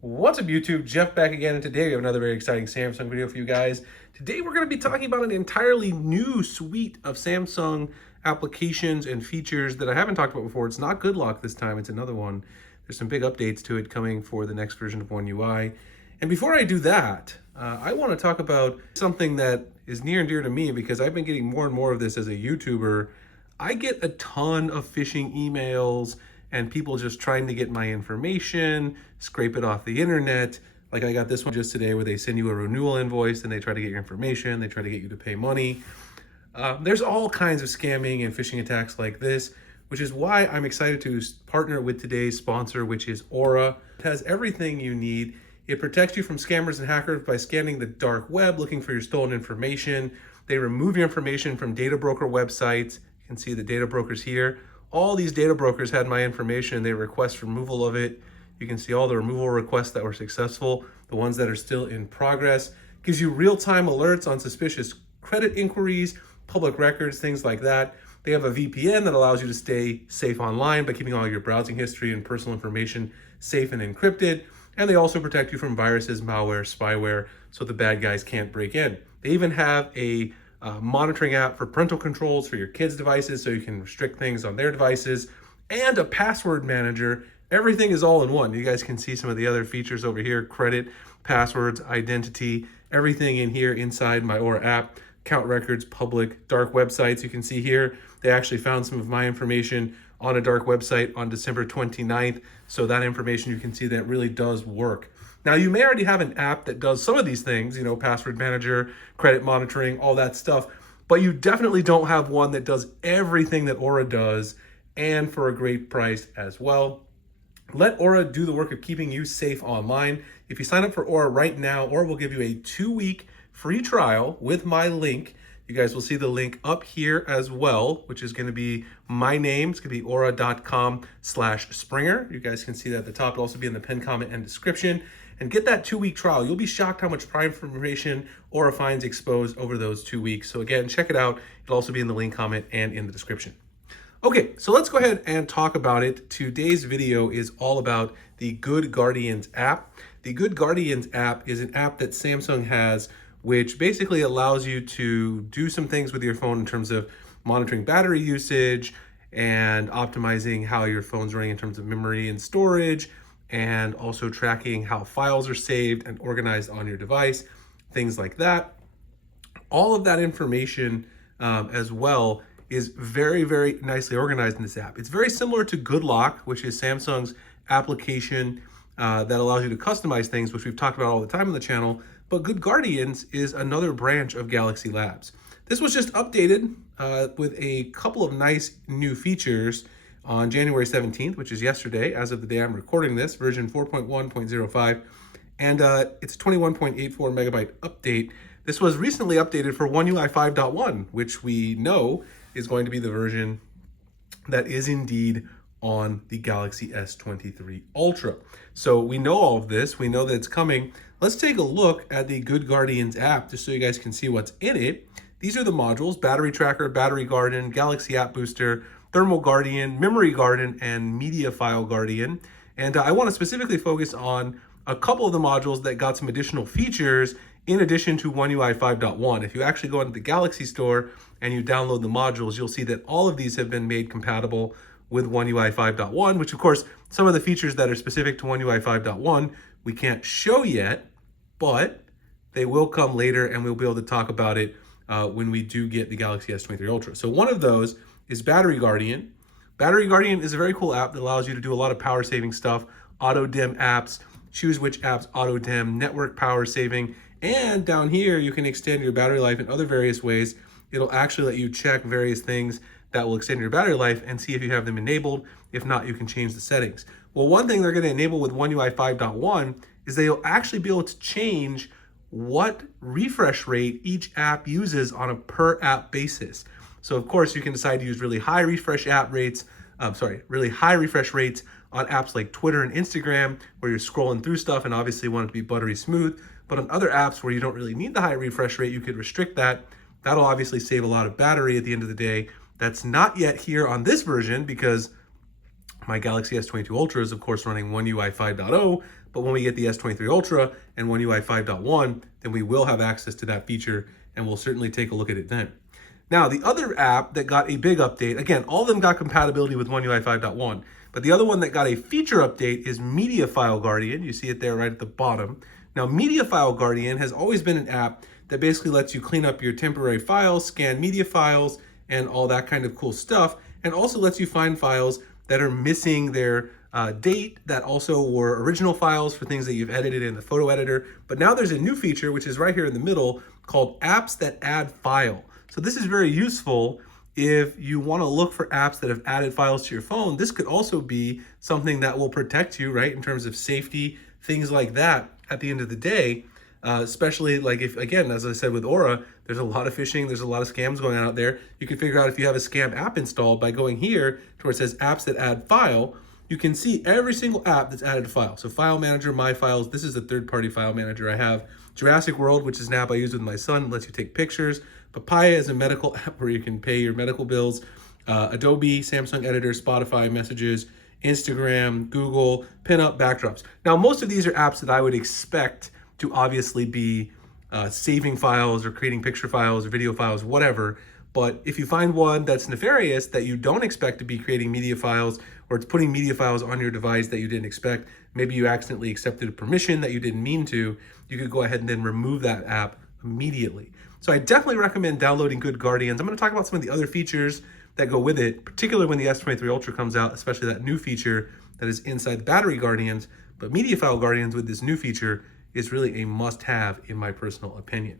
What's up YouTube? Jeff back again, and today we have another very exciting Samsung video for you guys. Today we're going to be talking about an entirely new suite of Samsung applications and features that I haven't talked about before. It's not Good Lock this time, it's another one. There's some big updates to it coming for the next version of One UI. And before I do that, I want to talk about something that is near and dear to me because I've been getting more and more of this as a YouTuber. I get a ton of phishing emails and people just trying to get my information, scrape it off the internet. Like I got this one just today where they send you a renewal invoice and they try to get your information, they try to get you to pay money. There's all kinds of scamming and phishing attacks like this, which is why I'm excited to partner with today's sponsor, which is Aura. It has everything you need. It protects you from scammers and hackers by scanning the dark web, looking for your stolen information. They remove your information from data broker websites. You can see the data brokers here. All these data brokers had my information. They request removal of it. You can see all the removal requests that were successful, the ones that are still in progress. Gives you real-time alerts on suspicious credit inquiries, public records, things like that. They have a VPN that allows you to stay safe online by keeping all your browsing history and personal information safe and encrypted. And they also protect you from viruses, malware, spyware, so the bad guys can't break in. They even have a monitoring app for parental controls for your kids' devices so you can restrict things on their devices, and a password manager. Everything is all in one. You guys can see some of the other features over here: credit, passwords, identity, everything in here inside my Aura app. Account records, public, dark websites. You can see here, they actually found some of my information on a dark website on December 29th. So that information, you can see that really does work. Now, you may already have an app that does some of these things, you know, password manager, credit monitoring, all that stuff, but you definitely don't have one that does everything that Aura does, and for a great price as well. Let Aura do the work of keeping you safe online. If you sign up for Aura right now, Aura will give you a 2-week free trial with my link. You guys will see the link up here as well, which is going to be my name. It's going to be aura.com/Springer. You guys can see that at the top. It'll also be in the pinned comment and description. And get that 2-week trial. You'll be shocked how much private information Aura finds exposed over those 2 weeks. So again, check it out. It'll also be in the link comment and in the description. Okay, so let's go ahead and talk about it. Today's video is all about the Good Guardians app. The Good Guardians app is an app that Samsung has, which basically allows you to do some things with your phone in terms of monitoring battery usage and optimizing how your phone's running in terms of memory and storage, and also tracking how files are saved and organized on your device, things like that. All of that information as well is very, very nicely organized in this app. It's very similar to Good Lock, which is Samsung's application that allows you to customize things, which we've talked about all the time on the channel. But Good Guardians is another branch of Galaxy Labs. This was just updated with a couple of nice new features on January 17th, which is yesterday, as of the day I'm recording this, version 4.1.05, and it's a 21.84 megabyte update. This was recently updated for One UI 5.1, which we know is going to be the version that is indeed on the Galaxy S23 Ultra. So we know all of this, we know that it's coming. Let's take a look at the Good Guardians app just so you guys can see what's in it. These are the modules: Battery Tracker, Battery Garden, Galaxy App Booster, Thermal Guardian, Memory Garden, and Media File Guardian. And I want to specifically focus on a couple of the modules that got some additional features in addition to One UI 5.1. If you actually go into the Galaxy Store and you download the modules, you'll see that all of these have been made compatible with One UI 5.1, which of course, some of the features that are specific to One UI 5.1 we can't show yet, but they will come later and we'll be able to talk about it when we do get the Galaxy S23 Ultra. So one of those is Battery Guardian. Battery Guardian is a very cool app that allows you to do a lot of power saving stuff, auto dim apps, choose which apps auto dim, network power saving, and down here you can extend your battery life in other various ways. It'll actually let you check various things that will extend your battery life and see if you have them enabled. If not, you can change the settings. Well, one thing they're going to enable with One UI 5.1 is they'll actually be able to change what refresh rate each app uses on a per app basis. So of course you can decide to use really high refresh rates on apps like Twitter and Instagram, where you're scrolling through stuff and obviously want it to be buttery smooth. But on other apps where you don't really need the high refresh rate, you could restrict that. That'll obviously save a lot of battery at the end of the day. That's not yet here on this version because my Galaxy S22 Ultra is of course running One UI 5.0, But when we get the S23 Ultra and One UI 5.1, then we will have access to that feature, and we'll certainly take a look at it then. Now, the other app that got a big update, again, all of them got compatibility with One UI 5.1, but the other one that got a feature update is Media File Guardian. You see it there right at the bottom. Now, Media File Guardian has always been an app that basically lets you clean up your temporary files, scan media files, and all that kind of cool stuff, and also lets you find files that are missing their date, that also were original files for things that you've edited in the photo editor. But now there's a new feature, which is right here in the middle, called Apps That Add File. So this is very useful if you want to look for apps that have added files to your phone. This could also be something that will protect you, right, in terms of safety, things like that at the end of the day. Especially like if, again, as I said with Aura, there's a lot of phishing, there's a lot of scams going on out there. You can figure out if you have a scam app installed by going here to where it says apps that add file. You can see every single app that's added a file. So File Manager, My Files, this is a third-party file manager I have. Jurassic World, which is an app I use with my son, it lets you take pictures. Papaya is a medical app where you can pay your medical bills. Adobe, Samsung Editor, Spotify, Messages, Instagram, Google, Pinup, Backdrops. Now, most of these are apps that I would expect to obviously be saving files or creating picture files or video files, whatever. But if you find one that's nefarious that you don't expect to be creating media files, or it's putting media files on your device that you didn't expect, maybe you accidentally accepted a permission that you didn't mean to, you could go ahead and then remove that app immediately. So I definitely recommend downloading Good Guardians. I'm going to talk about some of the other features that go with it, particularly when the S23 Ultra comes out, especially that new feature that is inside the Battery Guardians. But Media File Guardians with this new feature is really a must-have in my personal opinion.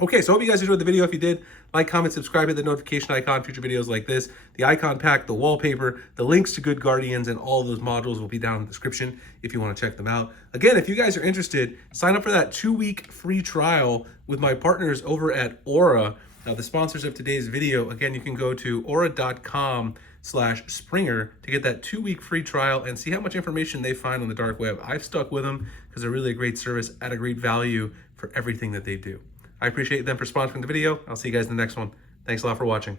Okay, so I hope you guys enjoyed the video. If you did, like, comment, subscribe, hit the notification icon, future videos like this, the icon pack, the wallpaper, the links to Good Guardians, and all of those modules will be down in the description if you want to check them out. Again, if you guys are interested, sign up for that 2-week free trial with my partners over at Aura. Now, the sponsors of today's video, again, you can go to aura.com/Springer to get that 2-week free trial and see how much information they find on the dark web. I've stuck with them because they're really a great service at a great value for everything that they do. I appreciate them for sponsoring the video. I'll see you guys in the next one. Thanks a lot for watching.